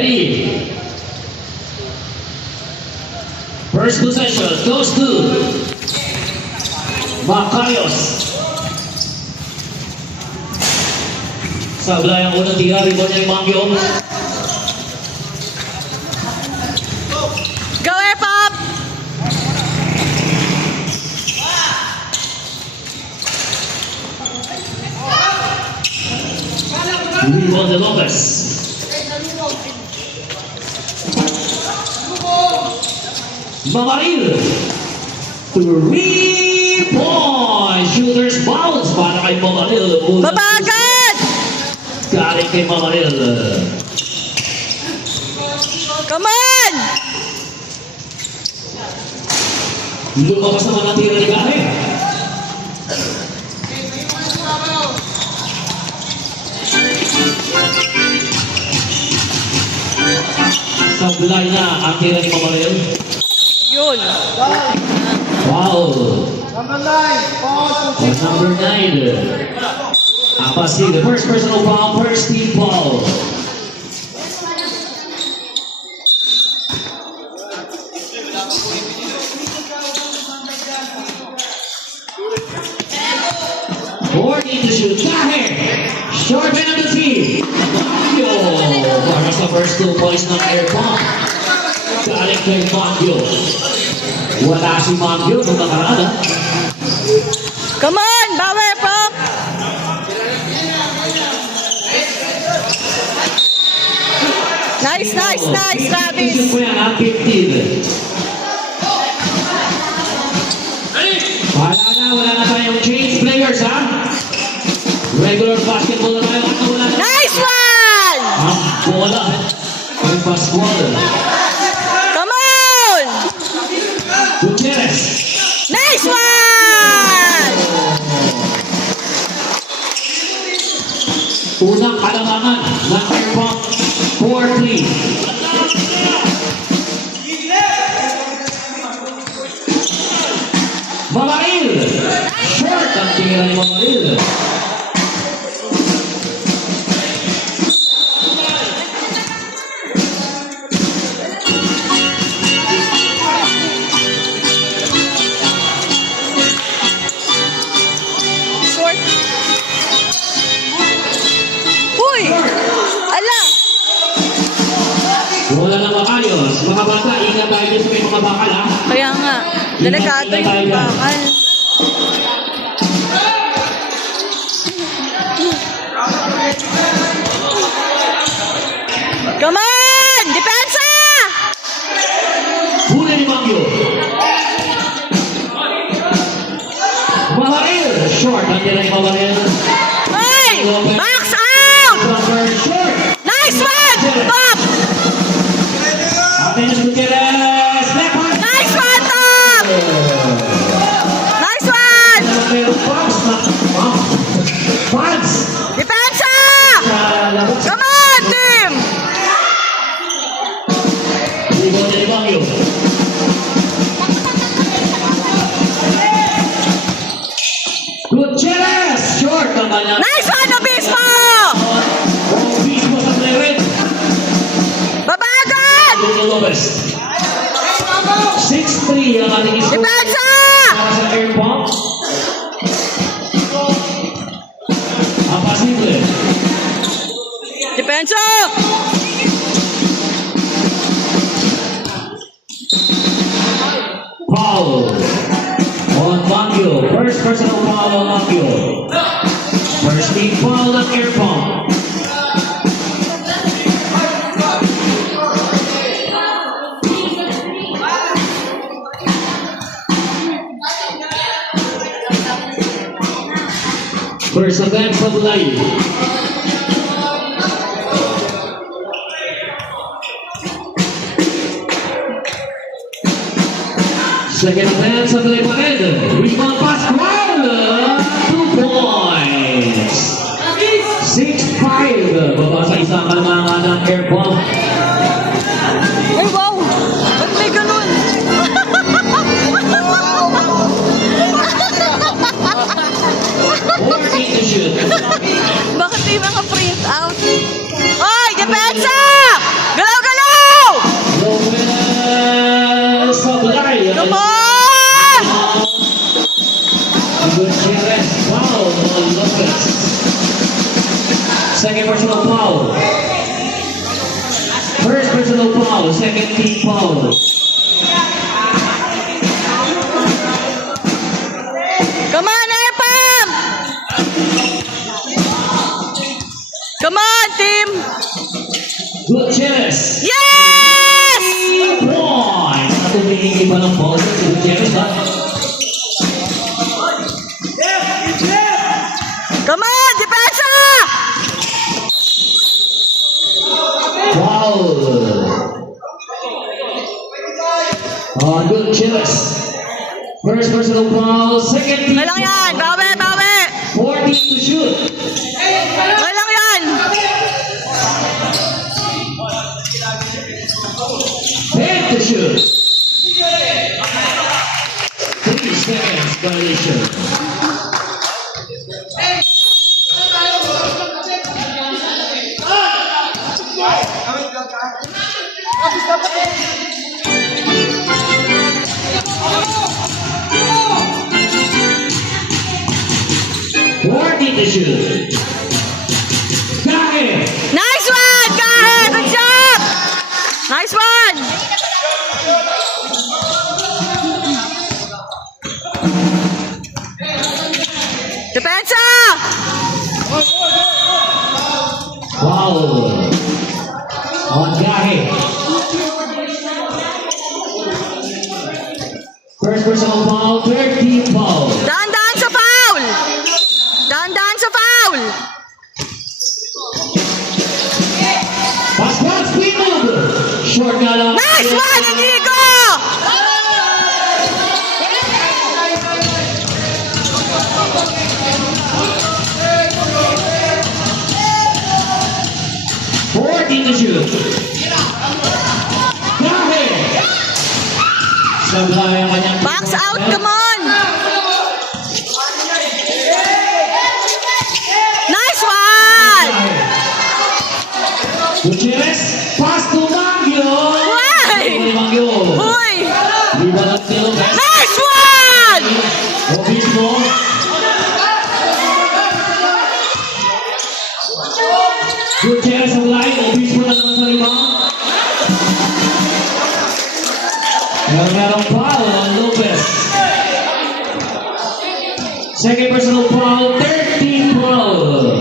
Ready? First possession goes to Macarios. Sablay ang unang tira, rebound niya ni Mangyo. Go, Pop! Rebound de Lopez. Mamaril. 3-point shooters bounce para kay Mamaril. Mabagat! Galing kay Mamaril. Come on! Lumabas naman ang tira ni Gane. Sablay na ang tira ni Mamaril. Yun. Wow. Number 9, foul. On number 9. Apasi, the first personal foul, first team foul. Boarding to shoot. Tahir. Short penalty. Mangyo. Para sa first 2 points ng air bomb. Galing kay Mangyo. Wala si Mangyo nung nakaraan. Come on! Bawi, Pop! Nice, nice, nice, Travis! Tignan mo yan, ha? 15. Wala na tayong change players, ha? Regular basketball na tayo. Wala na. Nice one! Ang bola. Ang basketball. Come on! Gutierrez. Nice one! Unang kalamangan ng Airpump 4-3. Mamaril! Short ang tira ni Mamaril. Short. Uy! Ala! Wala na makayos. Mga bata, ingat tayo dyan sa may mga bakal, ha? Kaya nga, delikado yung bakal. Come on! Depensa! Huli ni Mangyo. Mamaril! Short ang tira ni Mamaril. Ay! Box out! Number short. Nice one! Pop! Apenas Gutierrez. Left hand. Nice one, Pop! Nice one! Meron bounce na. Bounce. Depensa! Labas. Come on, team! Rebound ni Mangyo. Gutierrez. Short ang kanyang. Nice one, Obispo! Obispo sa player. Babagan! Bruno Lopez. 6-3 ang ating score. Depensa! Para sa air bomb. Apasible. Depensa! Foul on Mangyo. First personal foul on Mangyo. First team foul on air bomb. First offense of Lai. Second offense of Lai Pared. Rebound Pascual. 2 points. 6-5. Baba sa isang kalamangan ng air bomb. Ay, wow! Ba't may ganun? To shoot. Bakit may mga print out? Oy, depensa! Galaw foul. Second team foul. Come on, Epam! Come on, team! Gutierrez. Yes! Point. At humihingi pa ng foul si Gutierrez. Come on, depensa! Foul. On Gutierrez. First personal foul. Second team Okay lang yan, bawi, bawi! 14 to shoot. Okay lang yan! 10 to shoot. 3 seconds violation. To shoot. Got it. Nice one, Kahe! Good job! Nice one! Depensa! Wow. On Gahe. First personal foul, third team foul. Dahan-dahan sa foul! Dahan-dahan sa foul! Pascual screen move. Short na lang. Nice one, Inigo! To shoot. Gahe. Sablay ang kanyang Box out, come on! Nice one! Gutierrez, pass to Mangyo. Why? Mangyo. Uy! Di ba lang tilo, guys? Nice one! Obispo. Gutierrez ang line. Obispo na lang sa lima. Merong foul on Lopez. Second personal foul, 13 foul.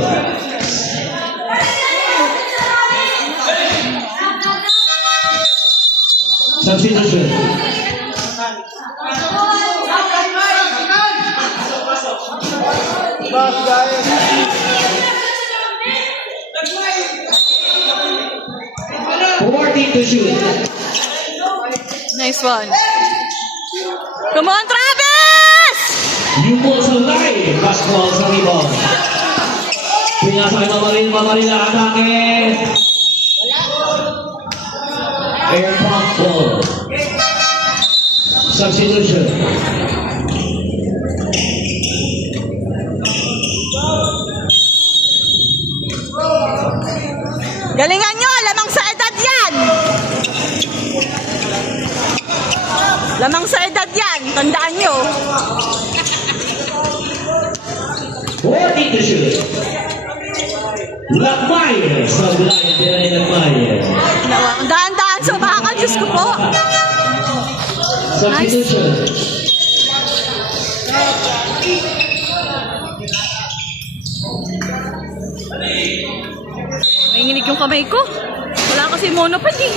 Substitution. Bas, guys. To shoot. Nice one. Come on, Travis! Yumol sa line. Pascual sa rebound. Pinasakay mamaril na atake. Air pump ball. Substitution. Galingan nyo, lamang sa edad yan! Lamang sa edad yan, tandaan nyo. 40 to shoot. Lagmay. Sablay. Tinay Lagmay. Daan-daan sa bakal, Diyos ko po. Substitution. Nanginginig yung kamay ko. Wala kasi monopod eh.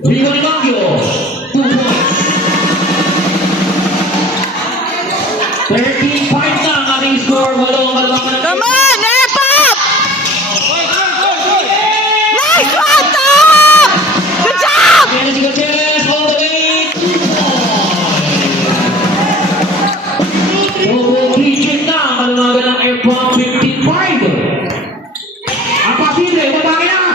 Rigo ni Mangyo. 2 points. 13-5 na ang ating score. Walong malabangan. Come on, Epop! Nice one, Tom! Good job! Ayan na si Gutierrez all the way. 2 points. Double digit na ang malabangan ng Airpump 55. Ang pasire, matangin na.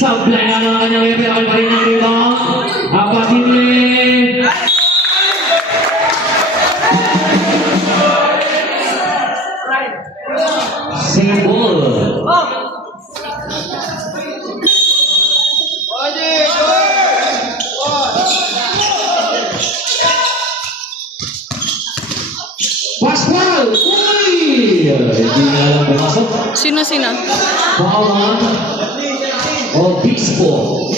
Sablay na ng kanyang ipinakal pa rin ng rebound. Ang pasire. Symbol. Pascual! Uy! Hindi na lang pumasok. Sino? Foul on Obispo.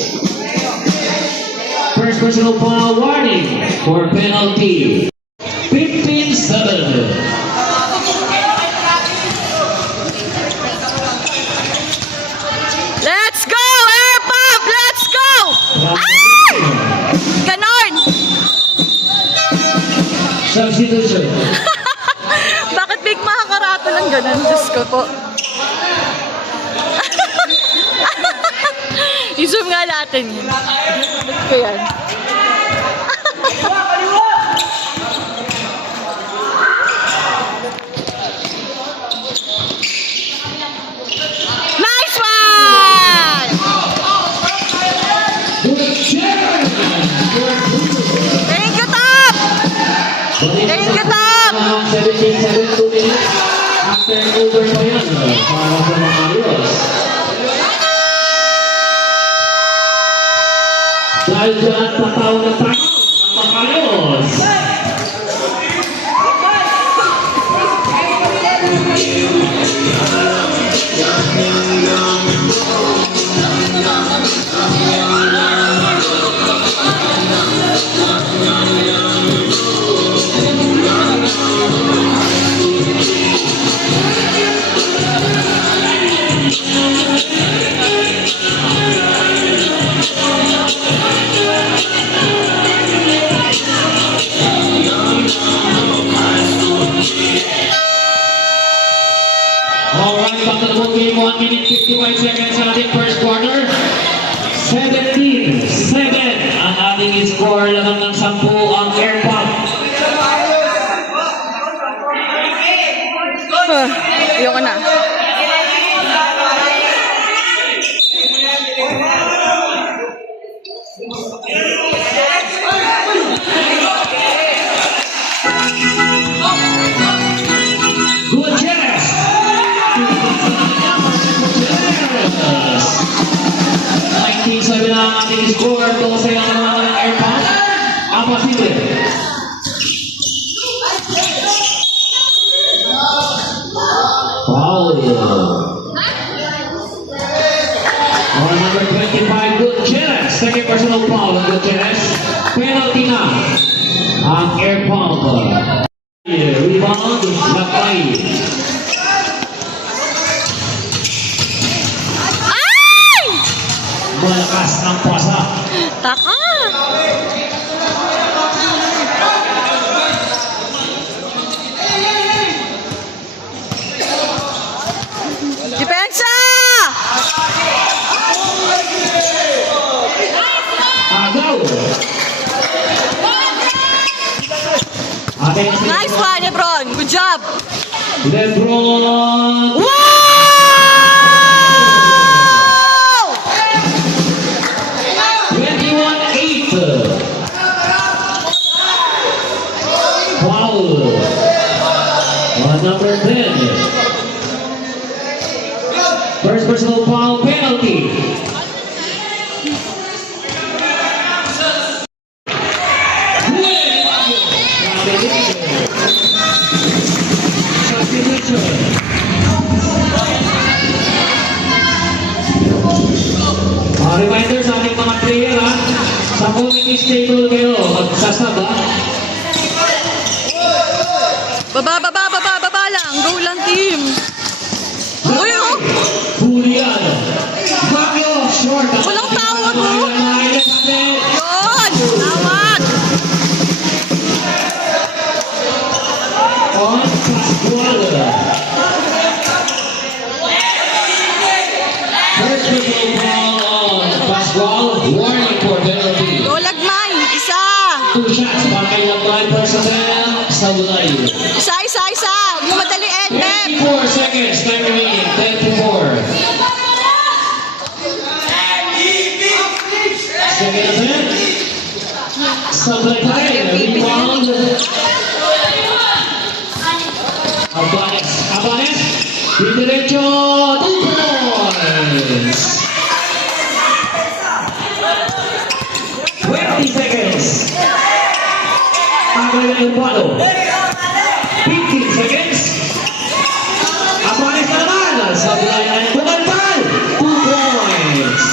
First personal foul warning for penalty. 15-7. Let's go, air pump! Let's go! Ay! Ganon! Substitution. Bakit big makakarato lang ganon? Diyos ko po. I-zoom nga natin yun. Ba't ko yan? Nice one! Thank you, Top! Thank you, Top! 17-7, 2 minutes. After over pa yan. Para sa mga Ayos. Dahil dyan, tataw na tayo. Ang mga Ayos. Alright, back to the ball game. 1 minute 55 seconds sa ating first quarter. 17-7 ang ating score. Lamang ng 10 ang air pump. Ayoko na. Good chance! 19-7 ang ating score. 12 ang naman ng air pump. Ang posible. Foul. On number 25, Gutierrez. Second personal foul on Gutierrez. Penalty na ang air pump. Rebound, Lakay. Ay! Malakas ang pasa. Taka! Depensa! Agaw. Ating Nice one, Lebron. Good job. Lebron. Wow! Foul on number 10. First personal foul penalty. Reminder sa ating mga player ha, sa committee table kayo, magsasab ha. Baba lang. Go lang, team. Uy, oh! Julian. Bagyo, short. Walang tawag, oh. Yun! Tawag! On Pascual. First personal foul on Pascual. Warning for penalty. Go, Lagmay! Isa! 2 shots para kay Lagmay personnel sa Bulay. Isa! Huwag mo madali, Edmep! 24 seconds, time remaining. 10-4. Second attempt. Sablay tayo. Rebound. Abanes. Diretso. 2 points. 20 seconds. Agad na yung palo. 15 seconds. Abanes na naman. Sablay ay bumalpal. 2 points.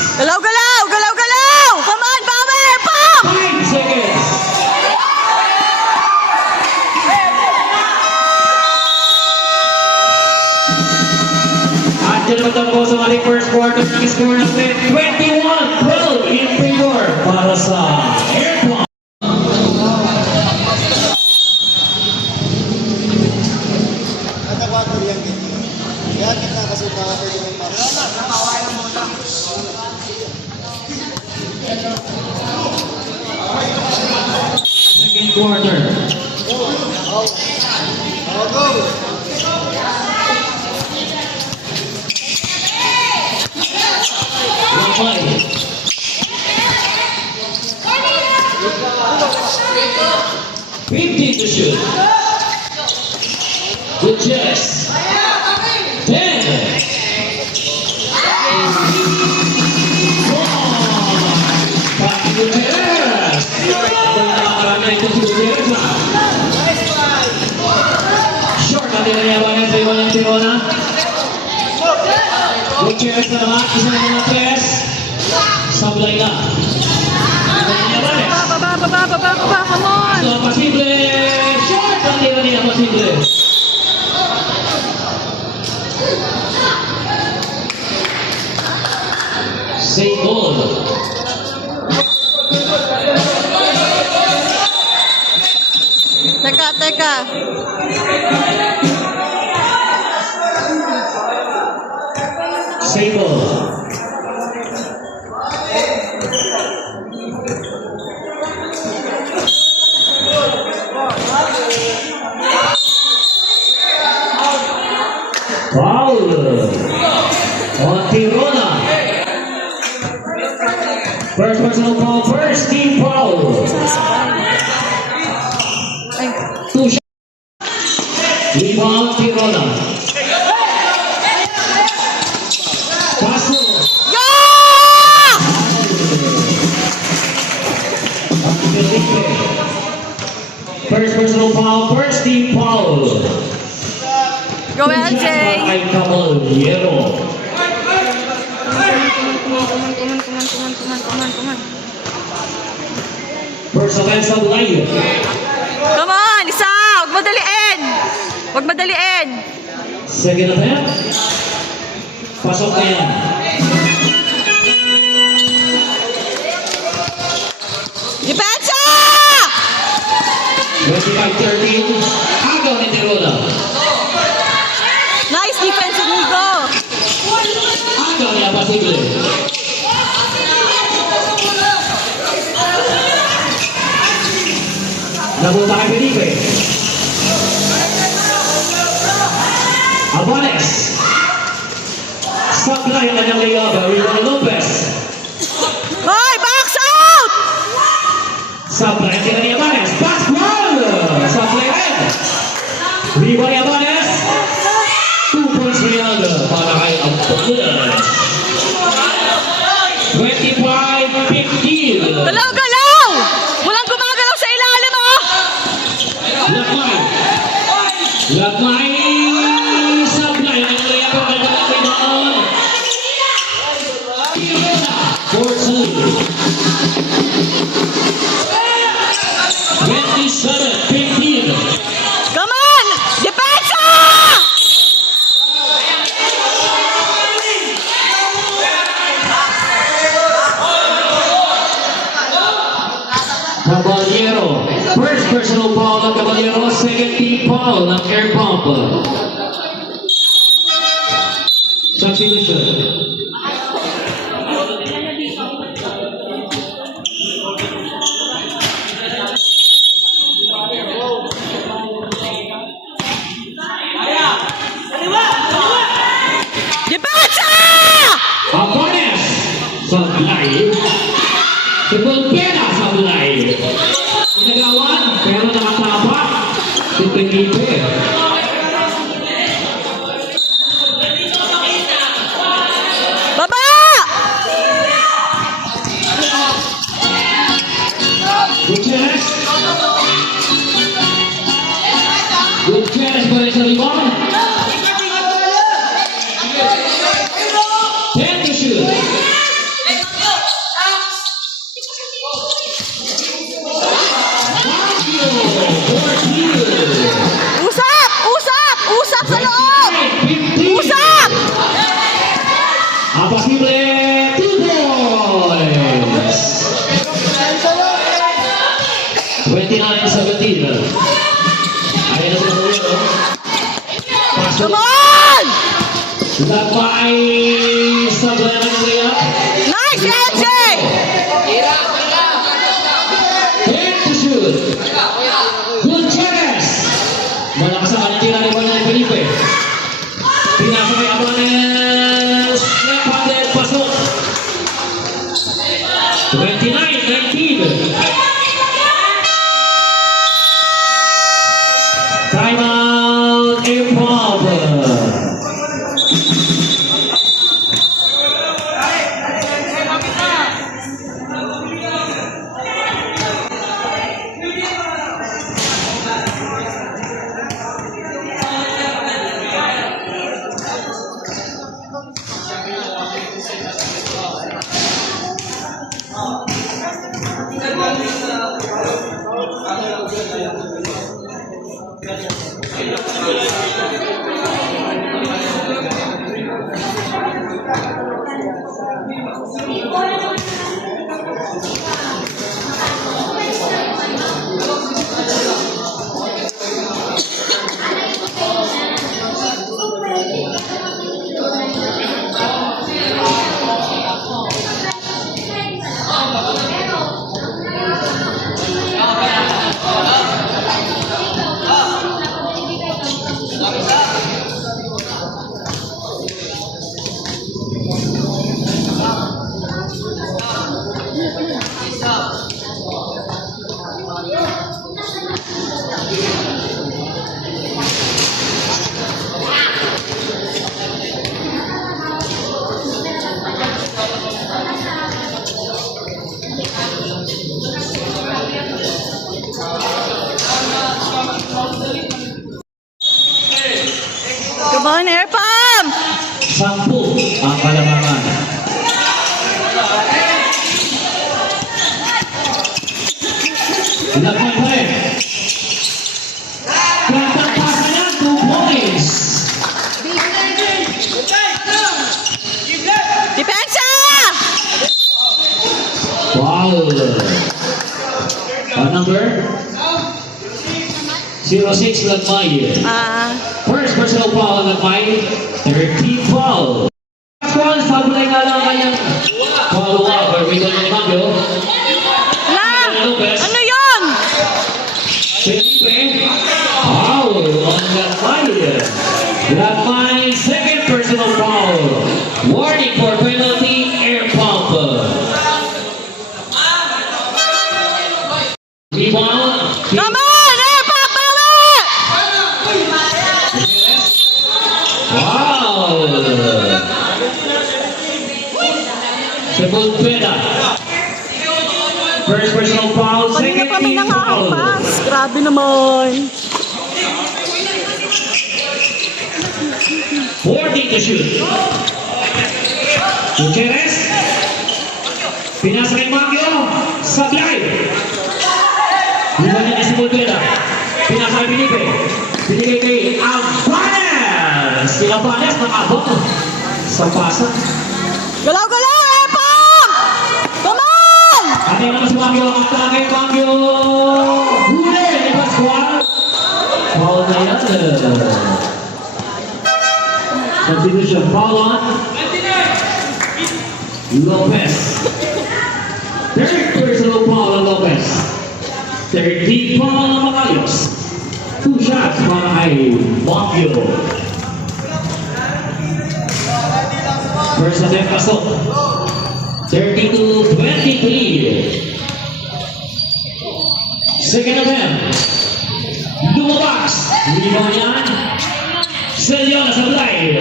sa ating first quarter ng score natin 21-12 in favor para sa Airpump. Kata 4 yan din. Kaya kita kasi pwede ng pass. Second quarter. Go! One play. 15 to shoot. Good checks. 10. Pati Gutierrez. Nakakaramay ito si Gutierrez na. Short natin na niya ba ng 3-1 na? Gutierrez na naman. Isa na mga tres. Sablay na. Baba, come on. So, posible. Short ang tira niya, posible. Save goal. Teka. Save goal. Foul on Tirona. First personal foul, first team foul. Ay, Two shots. Rebound Tirona. Paso. yo! Felipe. First personal foul, first team foul. Go LJ. Ay Caballero. Come on. First offense of life. Come on, isa! Huwag madaliin! Second attempt. Pasok na yan. Depensa! 25-13. Agaw ni Tirona. Nice defense, Nico! Agaw ni Abasible. Nabuta kay Felipe. Abanes. Sablay ang kanyang layup. Rizal Lopez. Hoy, box out! Sablay ang tira ni Abanes. Basketball! Sablay rin. Rebound ni Abanes. 2 points rebound para kay Abanes. 25-15. Galaw! Walang gumagalaw sa ilalim, oh! Lakmay. Sablay ang layup ang kanyang rebound. Tirona. 27-15. Come on! Depensa! Caballero. First personal foul ng Caballero. Second team foul ng Air Pump. Substitution. Depensa! Abanes. Sablay. Sepulveda Sablay. Inagawan, pero nakatapa. Si Felipe. Baba! Gutierrez. Gutierrez pa rin sa rebound. 10 to shoot. Baguio, 14. Posible 2 points. 29-17. Ayan na sila sa ulo. Pasok. Come on! Lagpay sa bayan ng Ria. Nice, LJ! Hit to shoot. Gutierrez. Malakas ang kanitira ni Juan Felipe. Pinasa kay Abanes. Left-handed pasok. 29-19. Timeout improv. Come on, Air Pump! 10 ang kalamangan. Lagman pa rin. Gandang pasa niya, 2 points. Depensa! Foul. Number 06 Lagmay. First personal foul ng Lagmay. 13 foul. Next one, sabulay nga lang kanyang follow-up. Arbitral ng Mambio. Ano yun? Felipe. Foul on Lagmay. Lagmay, second personal foul. Warning for penalty, air pump. Rebound. Come on, Air Pump! Balik! Wow! Sepulveda. First personal foul, Kanina second pa may team foul. nangahampas. Grabe naman. 40 to shoot. Gutierrez. Pinasa kay Magyo. Sablay. Luman niya ni Sepulveda. Pinasa kay Felipe. Binigay kay Abanes. Si Abanes nakabot sa pasa. Galaw-galaw, Air Pump! Come on! Ano naman si Magyo? Ang kay Magyo. Huli ni Pascual. Foul na yan. Substitution. Foul on Lopez. Third personal foul on Lopez. 13 foul on Macayos. 2 shots para kay Magyo. First attempt pasok. 30-23. Second attempt. Lumabas. Rebound yan. Selyon sa Blay.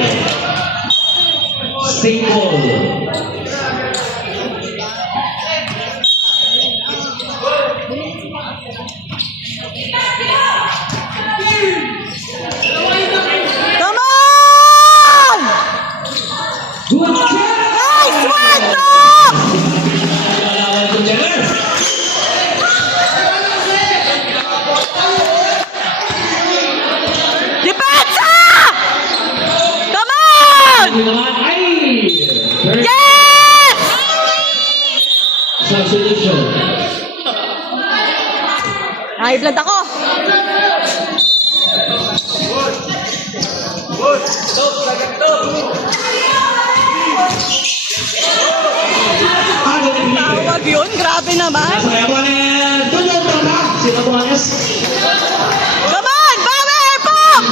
Single. Come on! Good job! Nice one, no! Depensa! Come on! Naman ay Third Yes! substitution. High blood ako. Agad ni Felipe. Tawag yun, grabe naman. Nasa Yabanes. Tulog na ba? Si Yabanes. Come on, Bauer, Pop!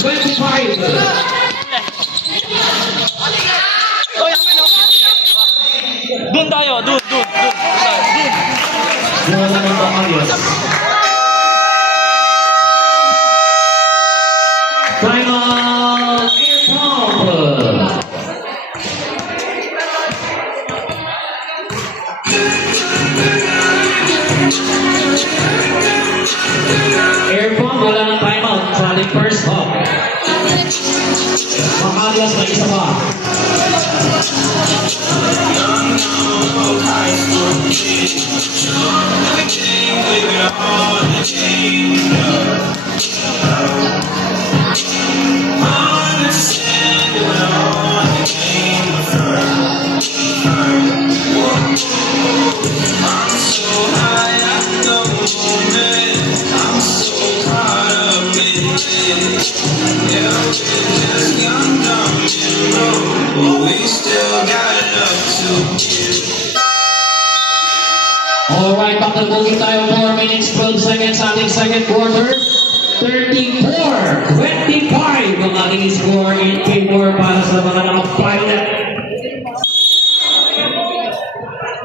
4-25. Doon tayo, doon. Wala naman ba ayos? Final air pump. Air pump, wala nang timeout sa ating first half. Makalias na isa pa. Alright, pagkagulit tayo 4 minutes, 12 seconds sa ating second quarter. 34-25 ang ating score in favor para sa mga naka-pilot.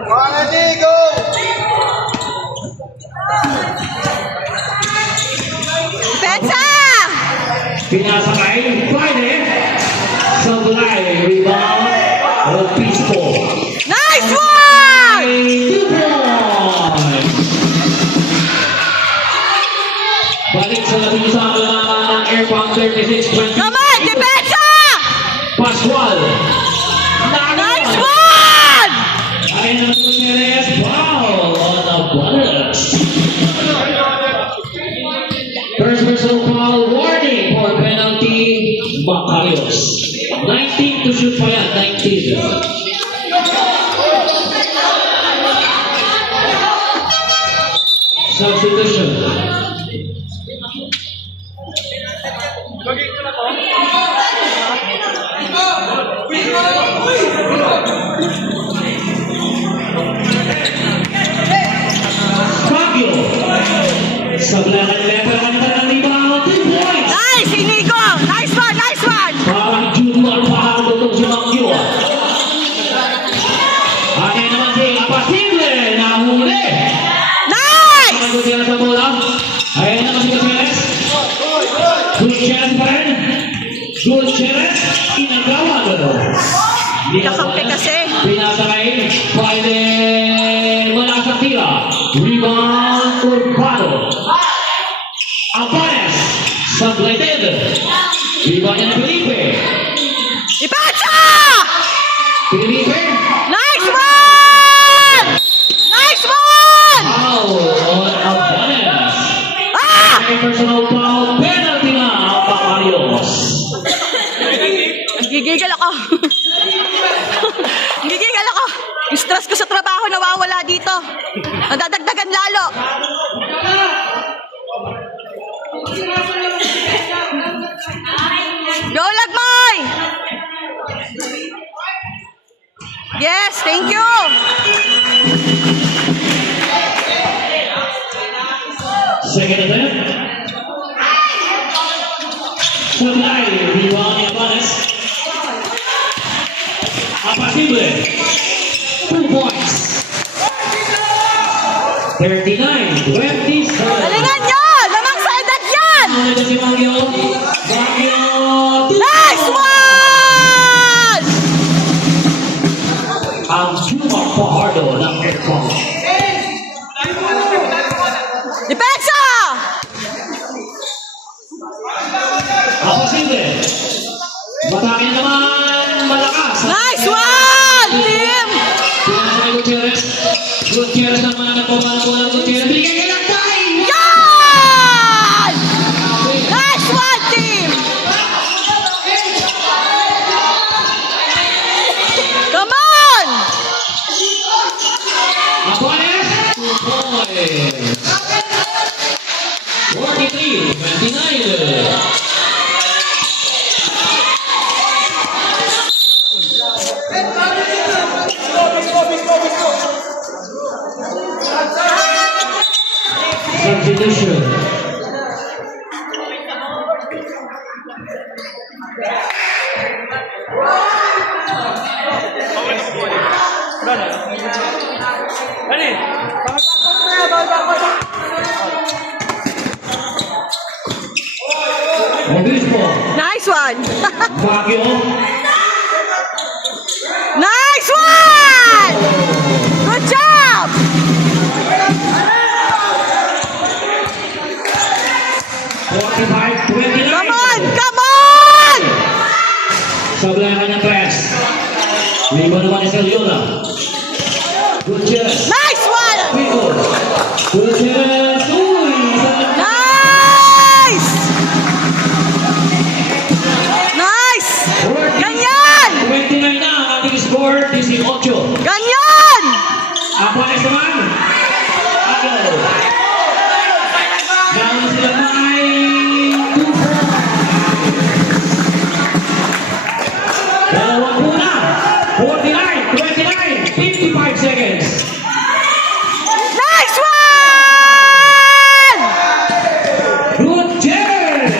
Quality, go! Pensa! Pinasakay, Friday. Sablay, rebound, Obispo. Nice one! 2 points. Balik sa labing sa kalaman ng Air Pump 36-20. Come on, Depensa! Pascual. Nice one! Ayun ang Gutierrez. Foul on the buttocks. First personal foul warning for penalty Macarios. 19 to shoot pa yan. 19. Substitution. Fabio. Sa blanket level kanina ng rebound. 2 points. Nice, Inigo! Nice one, nice one! Parang junior pahardo to si Fabio. Akin naman si Apasible. Nahuli. Nice! Ang Gutierrez sa bola. Ayan naman si Gutierrez. Gutierrez pa rin. Gutierrez. Inagawad. Kakampi kasi. Pinasakay. Pwede malakas tira. Rebound Urbano. Alvarez. Subletted. Rebound yan Felipe. Depensa! Felipe. Nice one! Nice one! Foul on Alvarez. Ah! May personal foul. Penalty na ang Macarios. Gigigil ako. Gigigil ako. Yung stress ko sa trabaho nawawala dito. Nadadagdagan lalo. Go, Lagmoy! Yes, thank you. Second attempt. Sablay. Rebound ni Alvarez. Apasible. 2 points. 39-27. Galingan nyo! Lamang sa edad yan! Ano na si Baguio? Baguio! Nice one! Ang Juma Fajardo ng Air Pump. Depensa! Apasible. Batakin naman malakas. Nice one, team! Pinasakay Gutierrez. Gutierrez naman ang nagpapala po ng Gutierrez. Bigay ka ng time! Yan! Nice one, team! Come 43-29. Substitution. Ready? Obispo. Nice one. Baguio. Nice one! Good job! 45-29. Come on! Come on! Sa belakang ng press. Lima naman ni Selyona. Good chance. Nice one! Pico. Good chance. Uy! Nice! Nice! Ganyan! 29 na ang ating score. 18. Ganyan! Aquanes naman. Agaw. Down sila may 2 points. Dalawang una. 49-29. 55 seconds. Nice one! Good chance.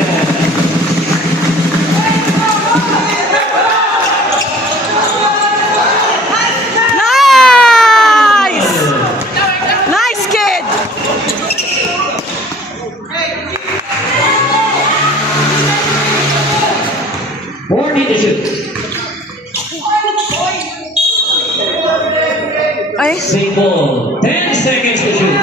Nice! Nice kid! Forty to shoot. Ay, Same ball. 10 seconds to shoot.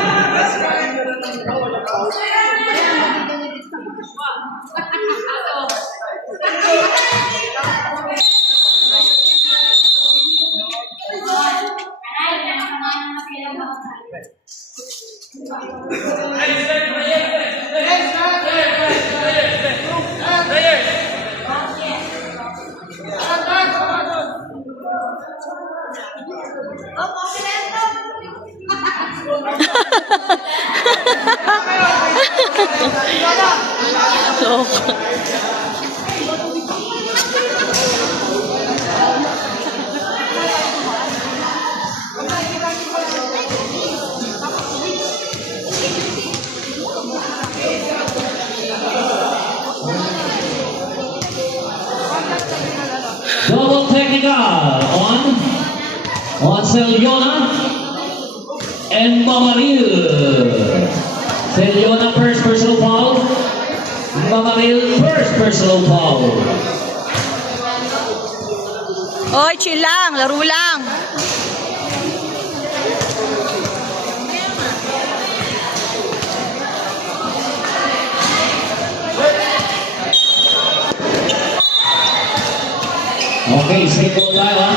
Double technical on Selyona and Mamaril. Selyona first personal foul. Mamaril first personal foul. oy, chill lang, laro lang. Okay, single tayo ha.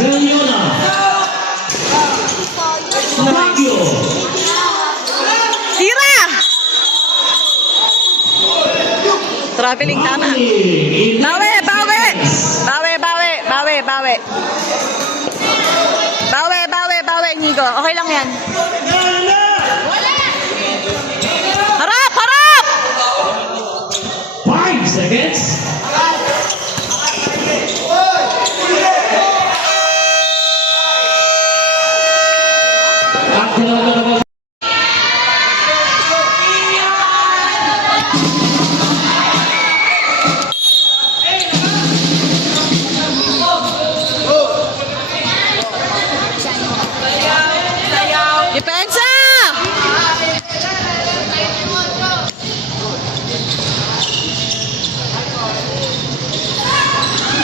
Selyona. Baguio. Tira! Traveling tama. Bawi, bawi! Bawi, bawi, bawi, bawi. Bawi, bawi, bawi, Nigo. Okay lang yan. Harap, harap! 5 seconds. At tinawag. Depensa!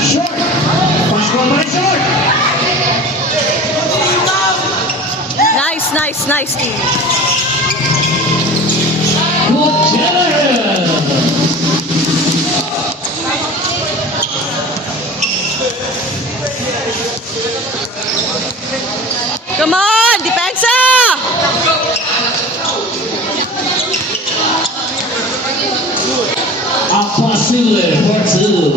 Short. Pascual pa rin short. Nice, nice, nice team. Good chance. Pasule for 2.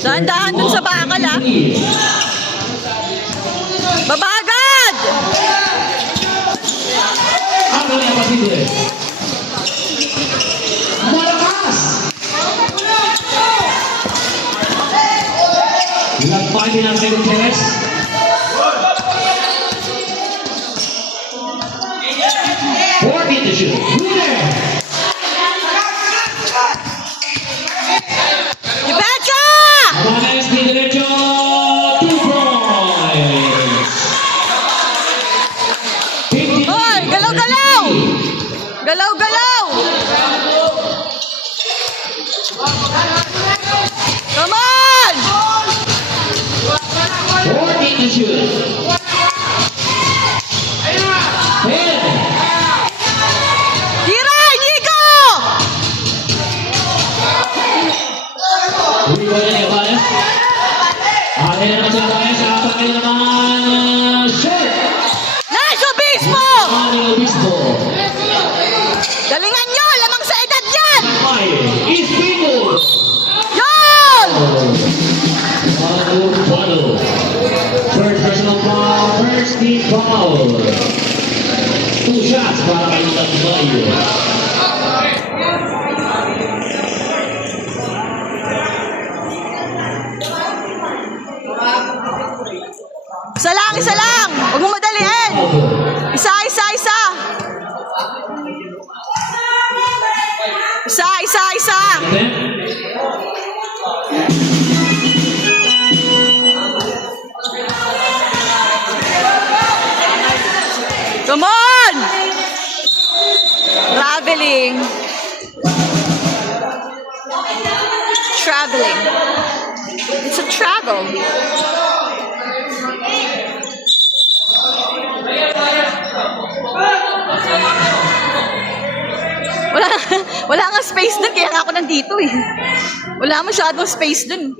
Dahan-dahan dun sa bakal, ah. Babagad! Ano yung Pasule? Malakas! Lagpay din ang Miguel Perez. To shoot. Winner! Rebecca! Abanes di derecho, 2 points. 50. Hoy, galaw-galaw! Galaw-galaw! Come on! 14 to shoot. 10. Tira, Nico! Rebound ni Abanes. Akin na naman si Abanes. Akin na naman. Short. Nice, Obispo! Aning Obispo. Galingan nyo! Lamang sa edad yan! Fire is Bingo. Yun! Bottle. Third personal foul. First team foul. 2 shots para kay Lagbayo. Isa lang, isa lang! Huwag mo madaliin! Isa, isa, isa! Isa, isa, isa! Come on! Traveling. Traveling. It's a travel. Wala, wala nga space dun, kaya nga ako nandito eh. Wala masyadong space dun.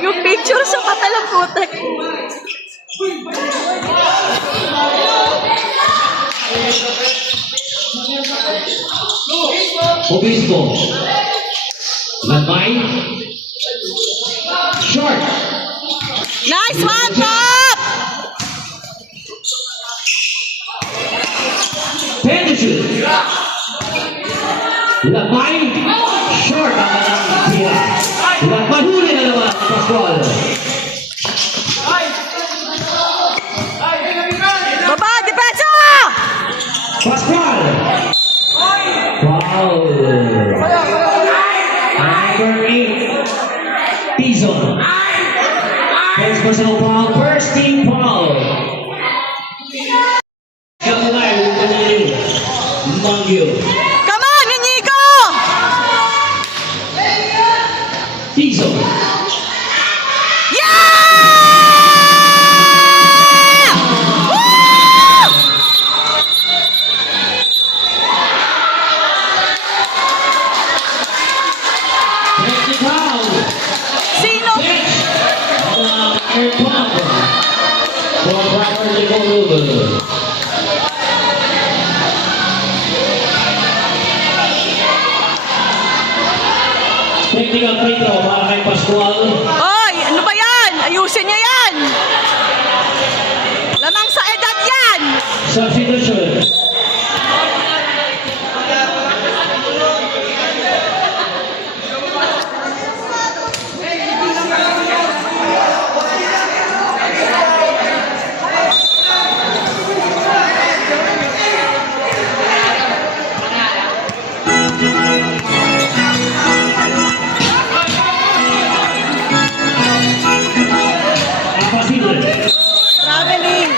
Yung picture sa mata lang putek. Obispo. Lagmay. Short. Nice one, Pop! 10 to shoot. Lagmay. Short ang kanyang tira. Lagmay huli na naman ang Pascual. Baba, depensa! Pascual. Foul. Number 8. Tizon. First personal foul. First team foul. Kamulay. Mangyo. Come on, Inigo! Tizon. Yeah! Woo! Technical. Sino? Pitch. Air pump. For properly over. Technical free throw para kay Pascual. Oy, ano ba yan? Ayusin niya yan! Lamang sa edad yan! Substitution. Apasile. Traveling.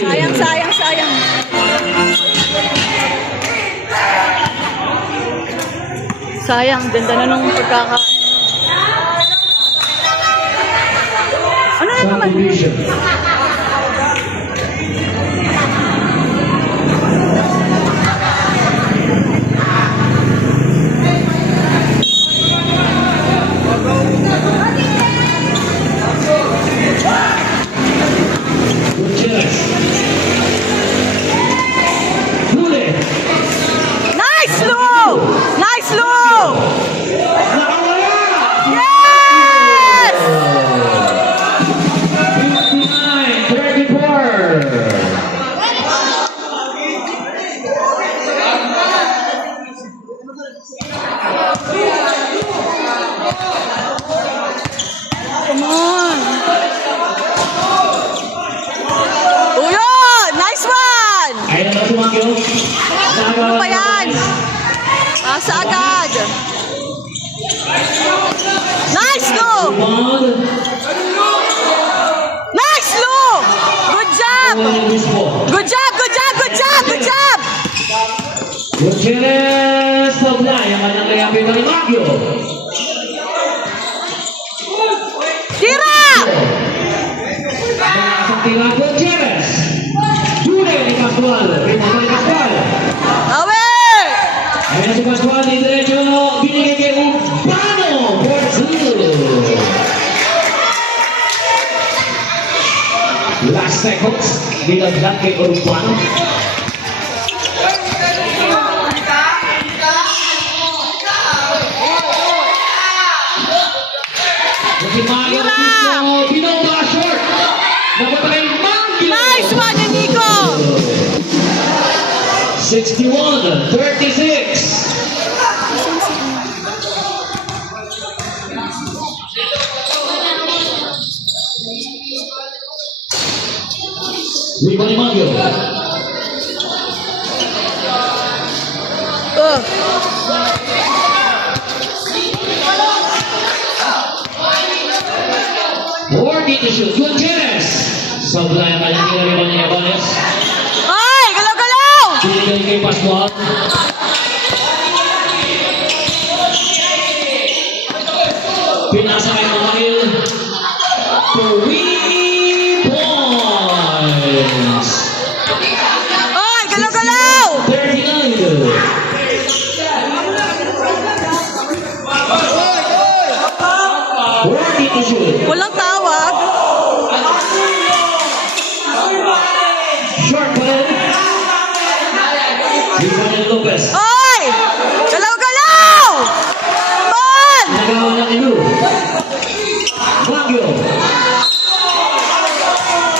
Sayang, sayang, sayang. Sayang, ganda na nung pagkaka... Ano na naman? Subdivision. Gutierrez. round. Nice, Lou! Good job! Ang mismo. Good job, good job, good job, good job! Gutierrez Sablay, ang kanyang layapin ng Baguio. Tira! Ang tira Gutierrez. Jude ni Pascual. Rimos ni Pascual. Away! Ayan si Pascual, di diretso binigay kay Urbano. 4-2. Last seconds, binaglag kay Urbano. Si Mario mismo, binaba short. Napunta kay Mangio. Nice one, Nico! 61-36. Rebound ni Mangio. Working to shoot. Gutierrez. Sablay ang kanyang kinariban ni Abanes. Ay, galaw-galaw! Binigay kay Pascual. Pinasa kay Mamahil. 3 points. Ay, galaw-galaw! 39. Working to shoot. Walang tawag. Short pa rin. Rebound ni Lopez. Ay! Galaw-galaw! Come on! Nagawa ng Ilu. Baguio.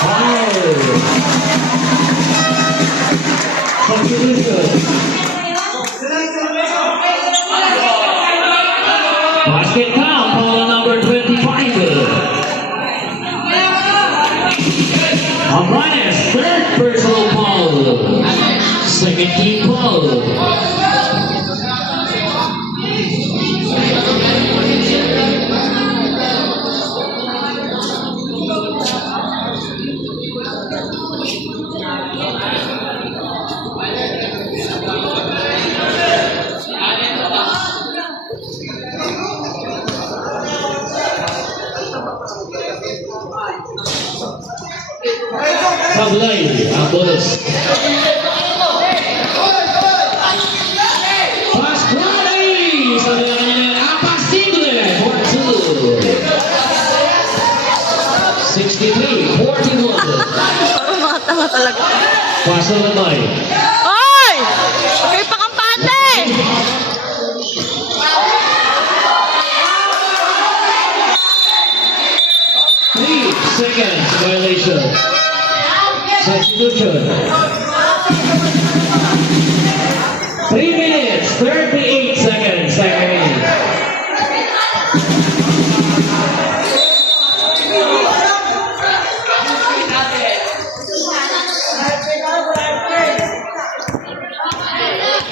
Foul. Substitution. Basket count, foul number 25. Abanes, third personal foul. Second team foul. Sablay, ang bonus. Pasquale! Sa kanya Apacible, 4-2. 63-41. Parang mga tanga talaga. Paso na bay. Ay! Okay pa kampante! 3 seconds violation. Substitution. 3 minutes, 38 seconds. Second inning.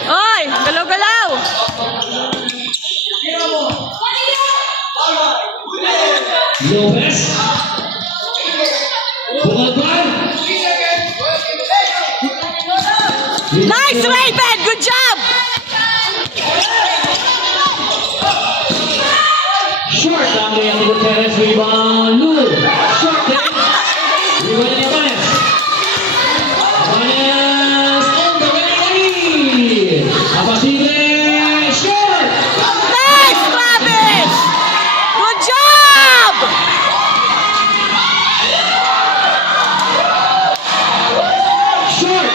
Ay! Galaw-galaw! Lopez. Bumalban. Nice, Raven! Good job! Short ang kaya ni Gutierrez. Rebound. Lul. Short din. Rebound ni Abanes. Abanes on the way. Apacible. Short. Nice, Travis! Good job! Short.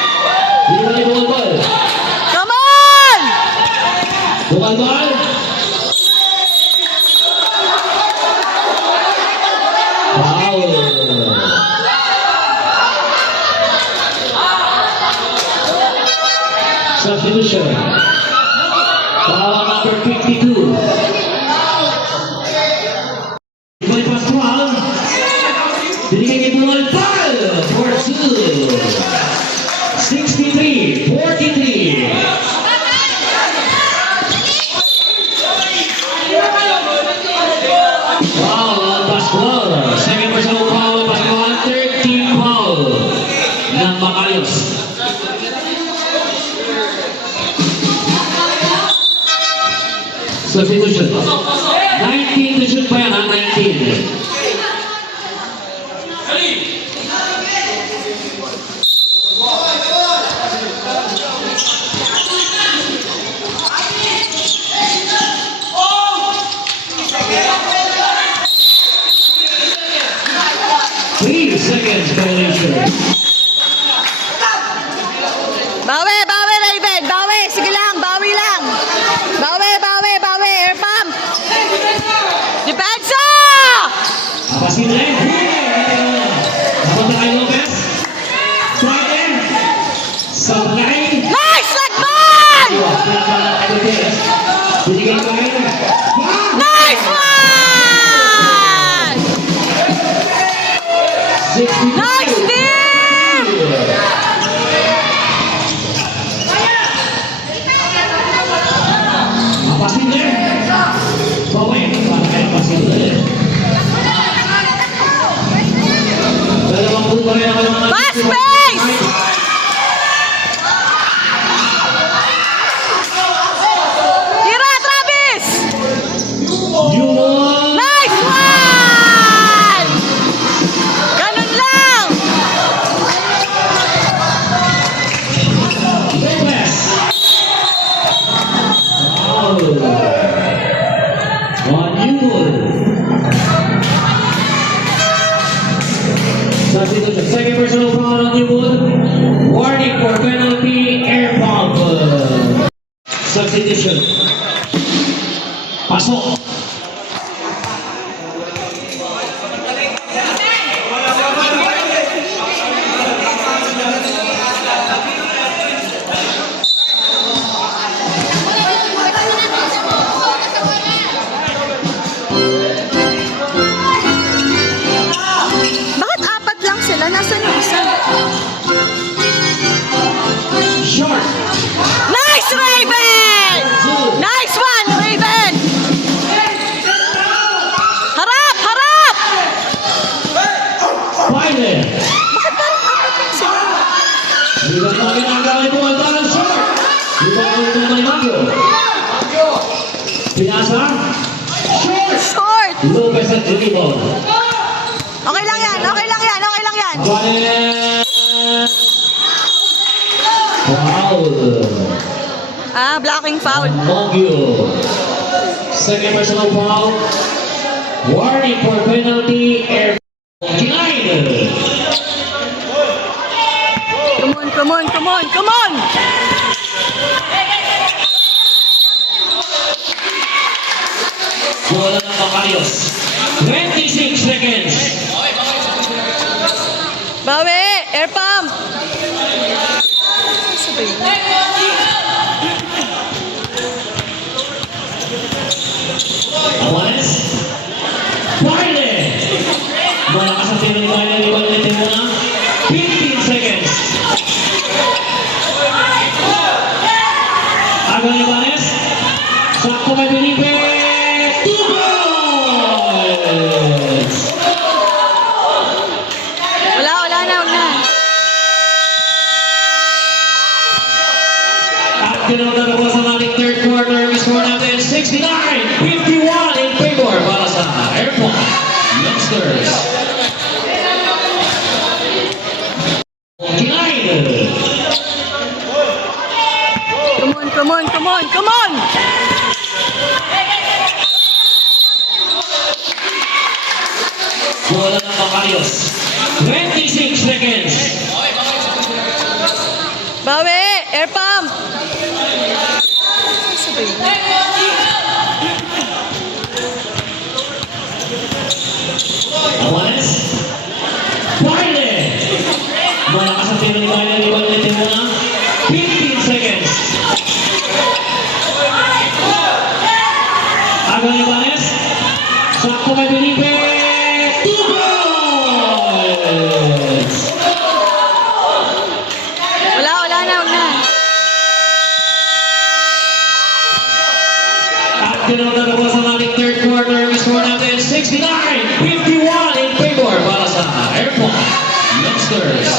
Rebound ni Bumalban. Come on! Bumalban. Foul. Substitution. Foul number 52. Ibalik Pascual. Binigay kay Bumalban. 4-2. 63-43. Foul on ng Bacalios. Substitution. 19 to shoot pa yan, ha? 19. Three seconds violation. Bawi, bawi, Raven. Bawi. Sige lang, bawi lang. Bawi, bawi, bawi. Air pump. Depensa! Apasin rin. Napunta kay Lopez. Striker. Sablay. Nice! Lagman! Pinapalat kay Lopez. Binigay ko rin. Nice one! 60. Nice team! Apasin rin. Bawi. Para kay apasin rin. Dalawang punto rin naman ang mga... Fast pace! Tira, Travis! Yun! Nice one! Ganun lang! Lopez. Wow. On Newell. Substitution. Second personal foul on Newell. Warning for penalty, air pump. Substitution. Pasok. Bakit apat lang sila? Nasaan yung isa? Short. Nice, Raven! Nice one, Raven! Harap! Harap! Pilot. Bakit parang apat lang sila? Libat na ginagawa ito ang parang short. Libat na ito ang Magyo. Pinasa. Short. Short! Lopez at rebound. Okay lang yan, okay lang yan, okay lang yan. Foul. Ah, blocking foul. Magyo. Second personal foul. Warning for penalty, air. 49. Come on, come on, come on, come on! Bola ng Bacalios. 26 seconds. Bawi! Air pump! Sabi. Awanes. Pilot. Malakas ang tiro ni Pilot. Ibalik mo na. 15 seconds. Aga ni Awanes. Sakto kay Felipe. 2 points. Wala na, wag na. At kinunod ang ating third quarter. May score natin 69-51 in favor para sa Airport Youngsters. 49. Come on, come on, come on, come on! Bola ng Bacalios. 26 seconds. Bawi! Air pump! Sabi. Awanes. Pilot. Malakas ang tiro ni Pilot. Ibalik mo na. 15 seconds. Aga ni Awanes. Sakto kay Felipe. 2 points. Wala na, wag na. At kinunod ang ating third quarter. May score natin 69-51 in favor para sa Airport Youngsters.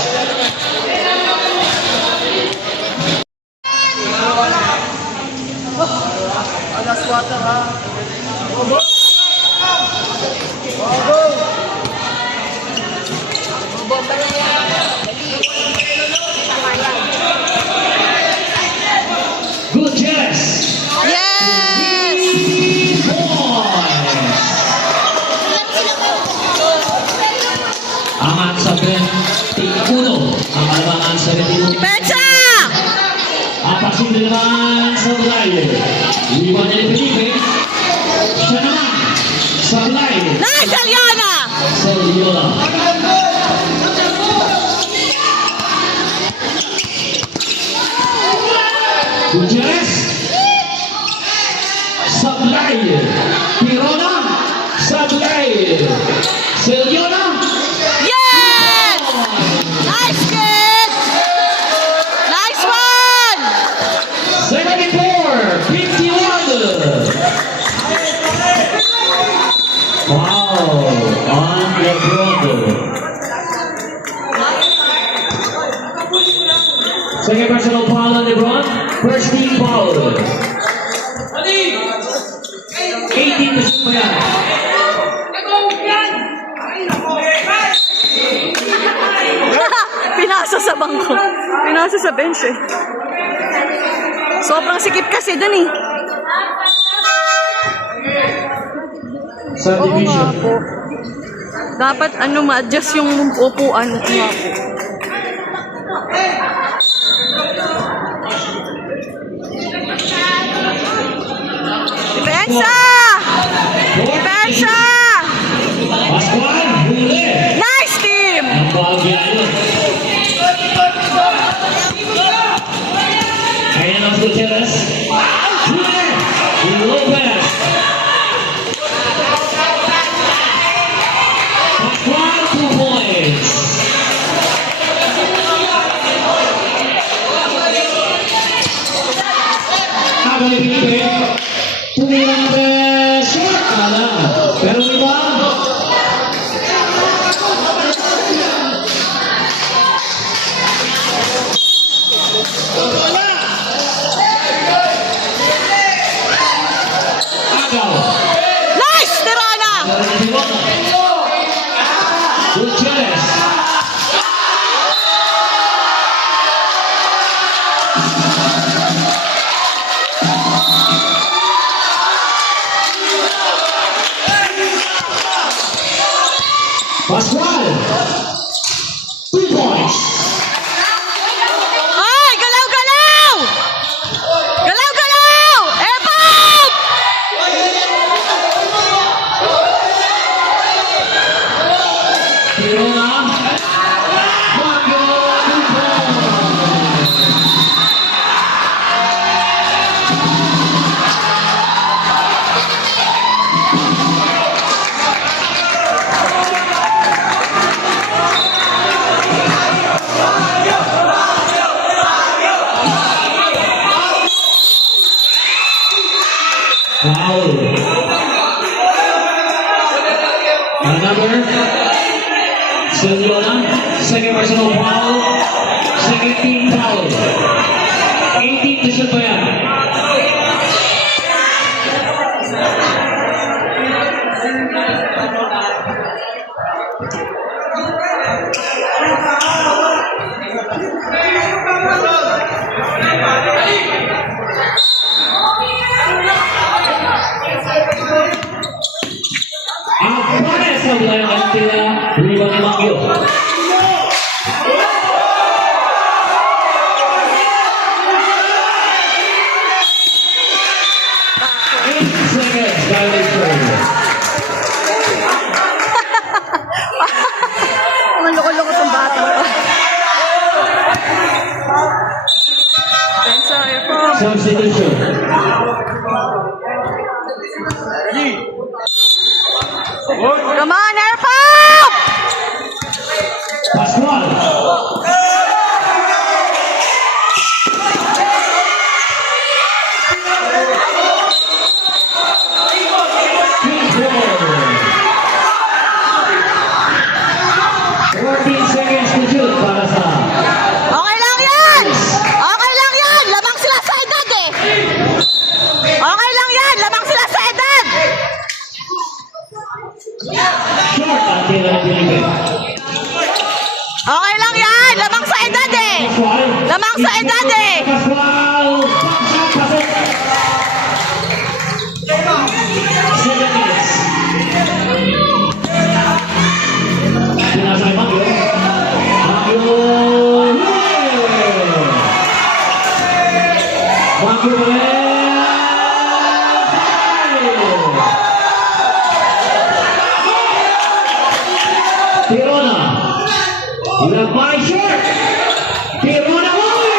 Team. Depensa! Ang pasimple naman sa Blay. Iwan niya ni Felipe. Siya naman sa Blay. Nice, Aliana! Sa Liola. Gutierrez. Sa Blay. Pirona. Sa Blay. Sa Liola. Yes! Nice, kid! Nice one! 74, 51. Wow, on the road. Second personal foul on LeBron. First team foul. 18 na siya pa yan. Pinasa sa bangko. Pinasa sa bench eh. Sobrang sikip kasi dun eh. Oo nga Subdivision. po. Dapat ano ma-adjust yung upuan nga po. Depensa! Depensa! Pascual, huli. Nice team! Ang bagay yun. Ayan ang Gutierrez. Huli. Lopez. Pascual, 2 points. Habang ni Felipe, tumira ng short. Wala. Pero iba. Agaw. Nice, Tirana! Gutierrez. Pascual. 3 points. Ay, galaw, galaw! Galaw, galaw! Airport! Pirona. Mago. 2 points. Foul. Another. Silviona. Second personal foul. Second team foul. 18 to shoot pa yan. Ang pares sa wilayang Kastila, rebound ni Mangio. Seconds, violation. Maloko-loko tong bata. Depensa, airport. Substitution. Come on, airport! Pascual. Seconds to shoot para sa Okay lang yan! Okay lang yan! Lamang sila sa edad eh! Okay lang yan! Lamang sila sa edad! short ang tira ni Felipe. Okay lang yan! Lamang sa edad eh! Pascual. Lamang sa edad eh! Pascual. Pasok. 7 minutes. Pinasa kay Mangio. Mangio. short. Tirona, oy!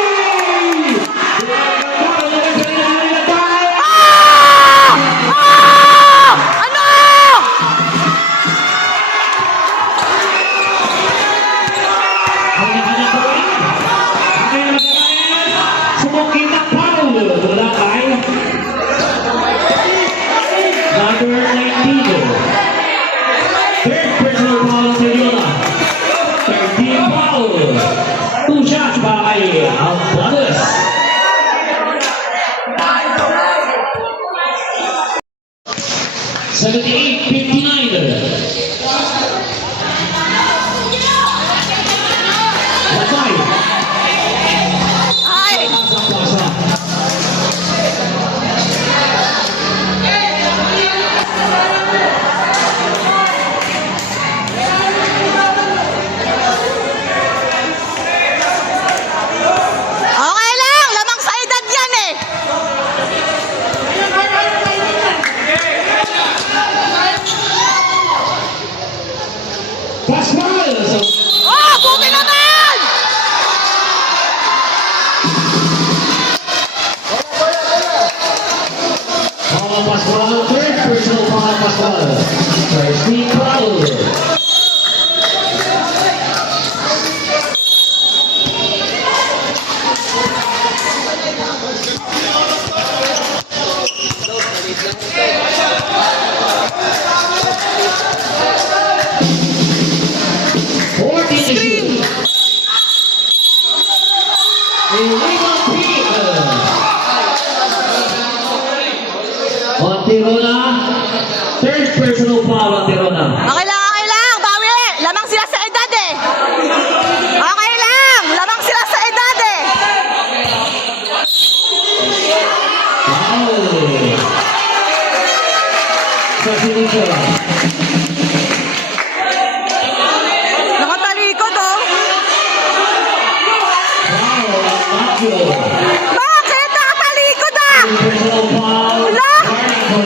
Ano? Sumungkit na foul. Wala kay number 19. Third personal foul sa Tirona. 13 foul. 2 shots by Alvarez. $78-59. Lakay. Ay! Ang pasa. Okay lang! Lamang sa edad yan eh! Pascual. Oh! Buti naman! Pascual, third personal foul, Pascual. First team foul. Screen. Illegal kick. On Tirona, third personal foul on Tirona. Okay lang! Bawi! Lamang sila sa edad eh! Okay lang! Lamang sila sa edad eh! Foul. Sa sinisya. Nakatalikod oh! Foul on Maggio. Bakit? Nakatalikod ah! Personal foul. Wala!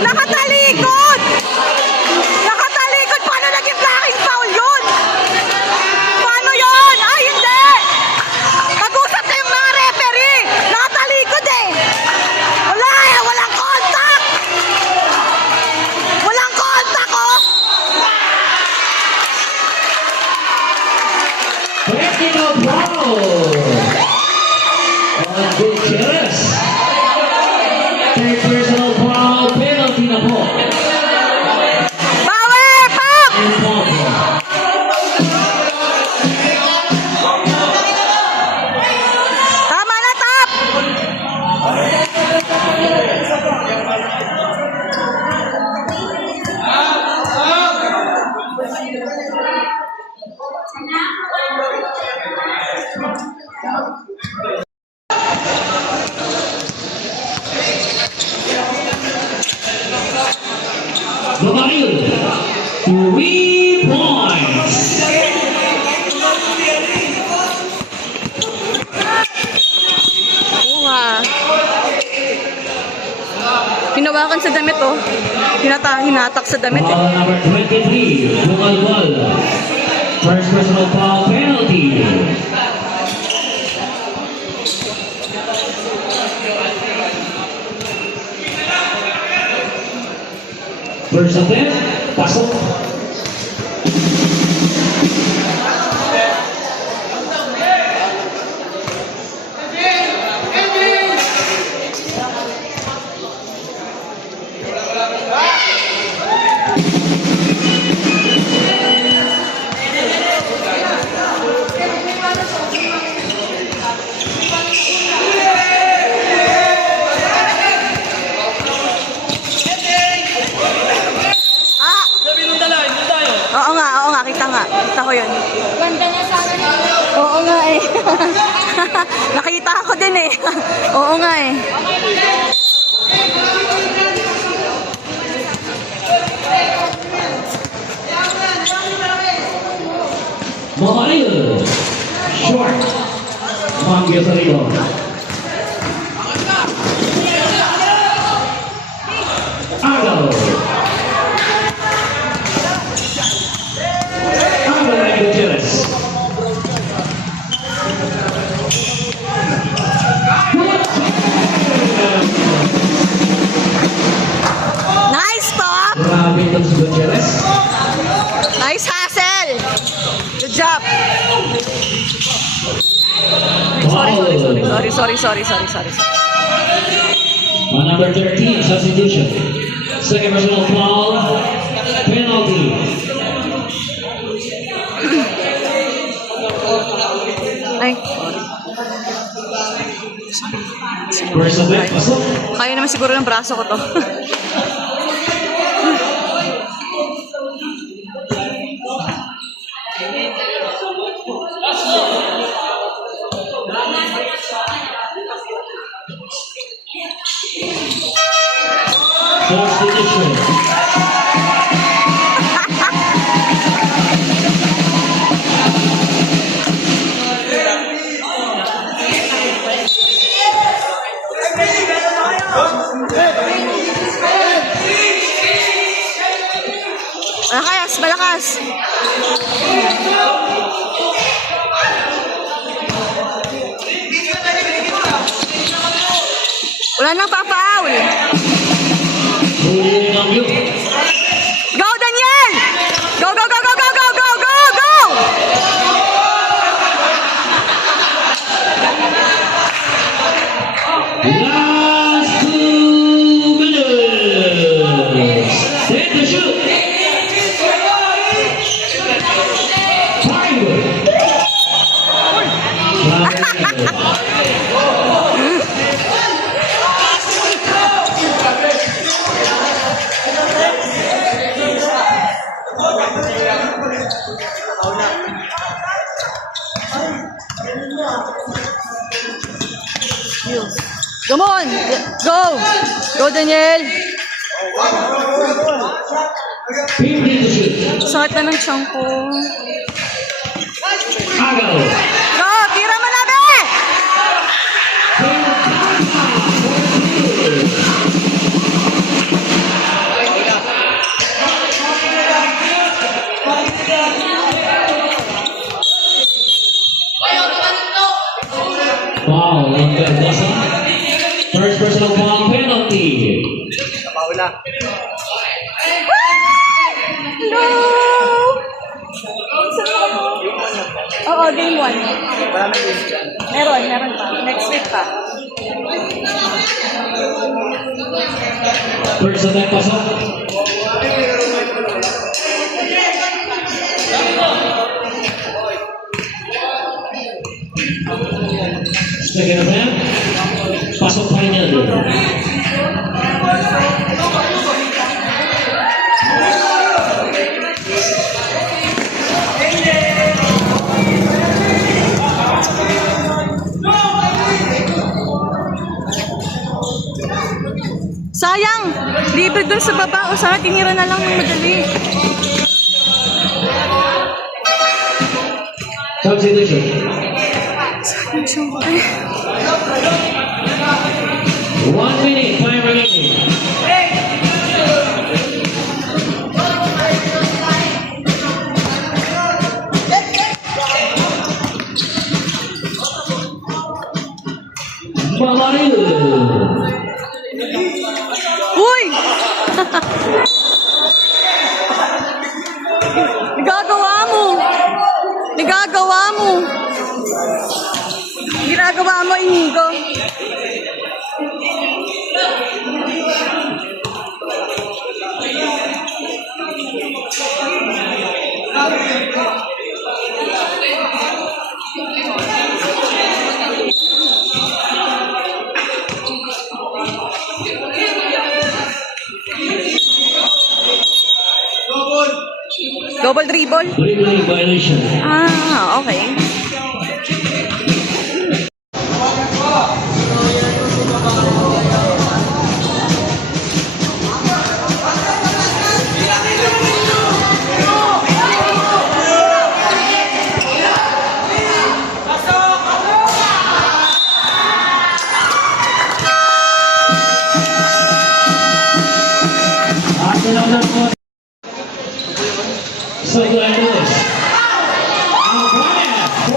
Nakatalikod! Nakatalikod! Paano naging blocking foul yun? Paano yun? Ay, hindi! Mag-usap kayong mga referee! Nakatalikod eh! Wala eh! Walang contact! Walang contact oh! Technical foul. On Gutierrez. Third personal foul, penalty na po. Bawi! Pop! And Pompo. Tama na, Tap! Gabriel, 3 points. Uha. Hinawakan sa damit oh. Hinatak sa damit eh. Foul number 23, Bumalbal. First personal foul, penalty. First attempt, pasok. Ah! Sabi nung dala, hindi tayo. Oo nga, kita ko yun. Ganda na sana niya. Oo nga eh. Nakita ko din eh. Oo nga eh. Mamaril. Short. Mangyo sa rito. Agaw. Agaw na Gutierrez. Sorry. On number 13, substitution. Second personal foul, penalty. Ay, First event, pasok. kaya naman siguro ng braso ko to. Substitution. Malakas. Wala nang pa-foul. Huli ng blue. Go, Daniel! Go! Last 2 minutes. Set to shoot. Five. Come on! Go, Daniel! 15 to shoot. Sakit na ng tiyan ko. Agaw. Go! Tira mo na, be! Foul on Mendoza. First personal foul penalty. Hello! Oo, game 1. Meron pa. Next week pa. First event pasok. Second event, pasok pa rin yan. Sayang! Libre dun sa baba. O sana tinira na lang ng madali. Substitution. Siyempre. 1 minute, time remaining. Babaril. Uy! Ginagawa mo, Inigo. Double dribble? Dribbling violation. Ah, okay. So Glenn Lewis. Alvarez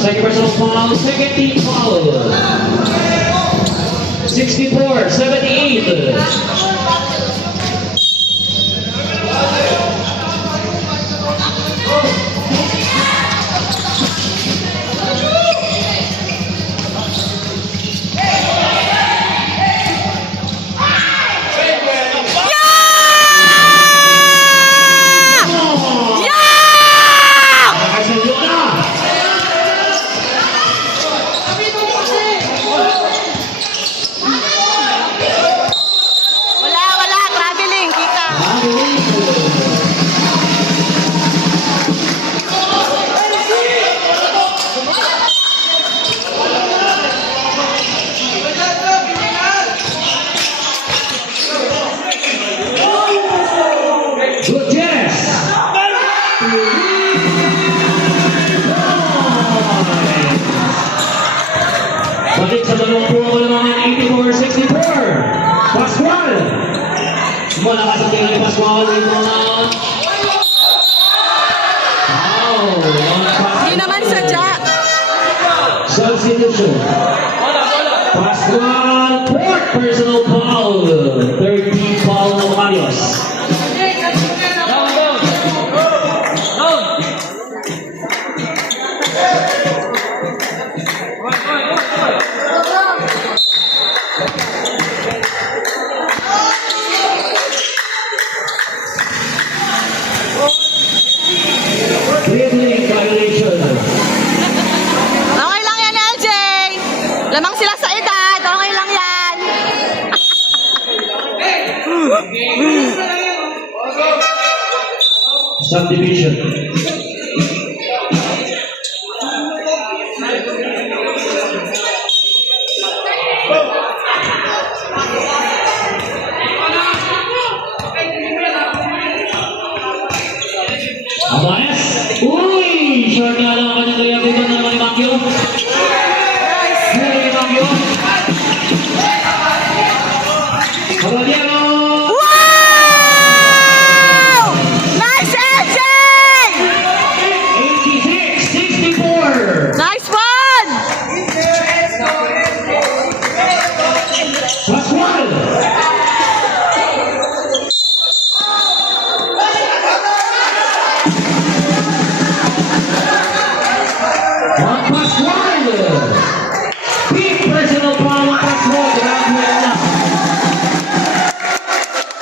Second personal foul, second team foul. 64-78. Wala, traveling, kita. Balik sa dalawang puro naman 84-64. Pascual. Malakas ang tingin ni Pascual. Hindi naman sadya. Substitution. Pascual, fourth personal foul. Third team foul ng Marios. Dribbling violation. Okay lang yan, LJ. Lamang sila sa edad. Okay lang yan. Subdivision. Abayas. Uy! Short nga lang ang kanyang reaction ng mga Macchio. Hey, Macchio. Caballero. Wow! Nice, LJ! 86-64. Nice one! Pascual. Juan Pascual. Big personal foul ng Pascual. Grabe na.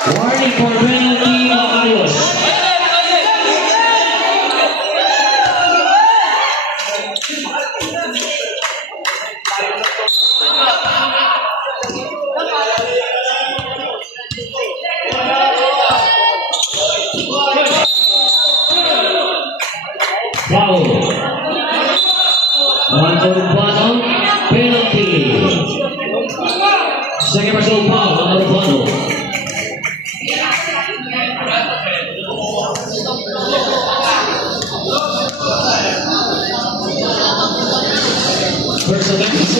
Warning for penalty ng Marios. Foul. Mantorubano, penalty. Second personal foul, Mantorubano. First offense.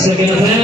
Second offense.